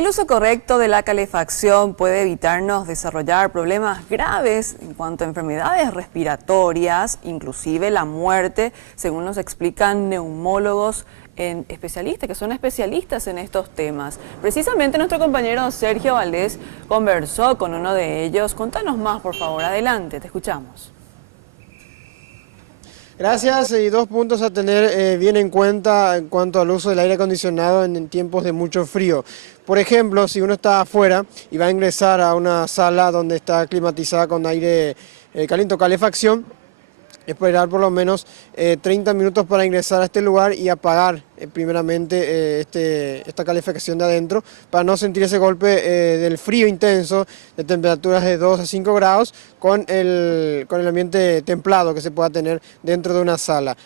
El uso correcto de la calefacción puede evitarnos desarrollar problemas graves en cuanto a enfermedades respiratorias, inclusive la muerte, según nos explican neumólogos especialistas, que son especialistas en estos temas. Precisamente nuestro compañero Sergio Valdés conversó con uno de ellos. Contanos más, por favor, adelante, te escuchamos. Gracias. Y dos puntos a tener bien en cuenta en cuanto al uso del aire acondicionado en tiempos de mucho frío. Por ejemplo, si uno está afuera y va a ingresar a una sala donde está climatizada con aire caliente o calefacción, esperar por lo menos 30 minutos para ingresar a este lugar y apagar primeramente esta calefacción de adentro para no sentir ese golpe del frío intenso de temperaturas de 2 a 5 grados con el ambiente templado que se pueda tener dentro de una sala.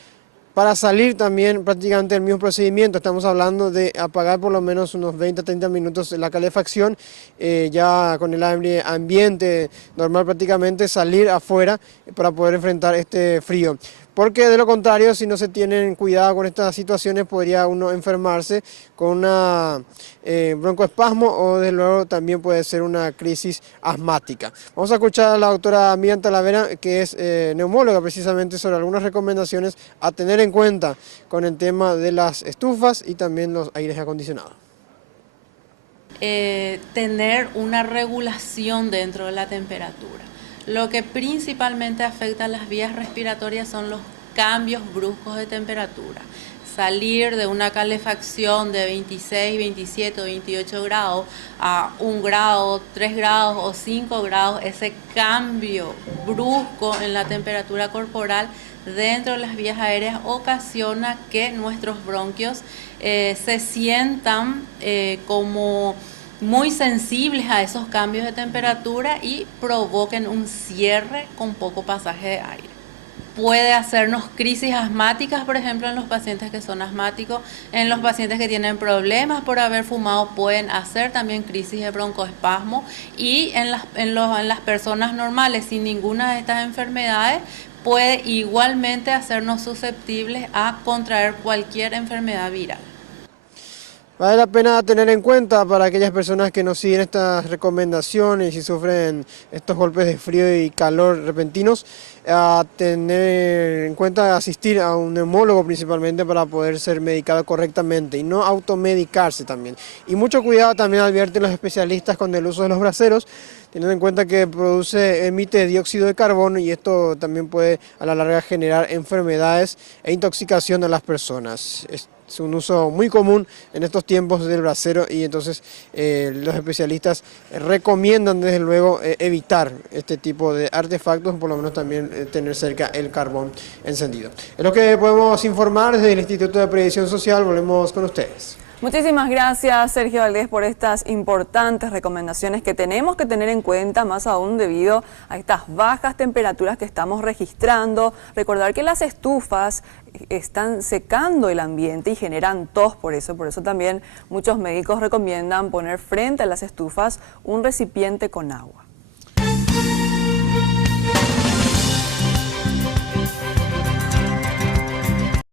Para salir también prácticamente el mismo procedimiento, estamos hablando de apagar por lo menos unos 20 a 30 minutos la calefacción, ya con el aire ambiente normal prácticamente salir afuera para poder enfrentar este frío. Porque de lo contrario, si no se tienen cuidado con estas situaciones, podría uno enfermarse con una broncoespasmo o desde luego también puede ser una crisis asmática. Vamos a escuchar a la doctora Miriam Talavera, que es neumóloga precisamente, sobre algunas recomendaciones a tener en cuenta con el tema de las estufas y también los aires acondicionados. Tener una regulación dentro de la temperatura. Lo que principalmente afecta a las vías respiratorias son los cambios bruscos de temperatura. Salir de una calefacción de 26, 27 o 28 grados a 1 grado, 3 grados o 5 grados, ese cambio brusco en la temperatura corporal dentro de las vías aéreas ocasiona que nuestros bronquios se sientan como muy sensibles a esos cambios de temperatura y provoquen un cierre con poco pasaje de aire. Puede hacernos crisis asmáticas, por ejemplo, en los pacientes que son asmáticos, en los pacientes que tienen problemas por haber fumado pueden hacer también crisis de broncoespasmo y en las personas normales sin ninguna de estas enfermedades puede igualmente hacernos susceptibles a contraer cualquier enfermedad viral. Vale la pena tener en cuenta para aquellas personas que no siguen estas recomendaciones y sufren estos golpes de frío y calor repentinos, a tener en cuenta asistir a un neumólogo principalmente para poder ser medicado correctamente y no automedicarse también. Y mucho cuidado también advierten los especialistas con el uso de los braseros, teniendo en cuenta que emite dióxido de carbono y esto también puede a la larga generar enfermedades e intoxicación a las personas. Es un uso muy común en estos tiempos del brasero y entonces los especialistas recomiendan desde luego evitar este tipo de artefactos, por lo menos también tener cerca el carbón encendido. Es lo que podemos informar desde el Instituto de Previsión Social. Volvemos con ustedes. Muchísimas gracias, Sergio Valdés, por estas importantes recomendaciones que tenemos que tener en cuenta, más aún debido a estas bajas temperaturas que estamos registrando. Recordar que las estufas están secando el ambiente y generan tos, por eso también muchos médicos recomiendan poner frente a las estufas un recipiente con agua.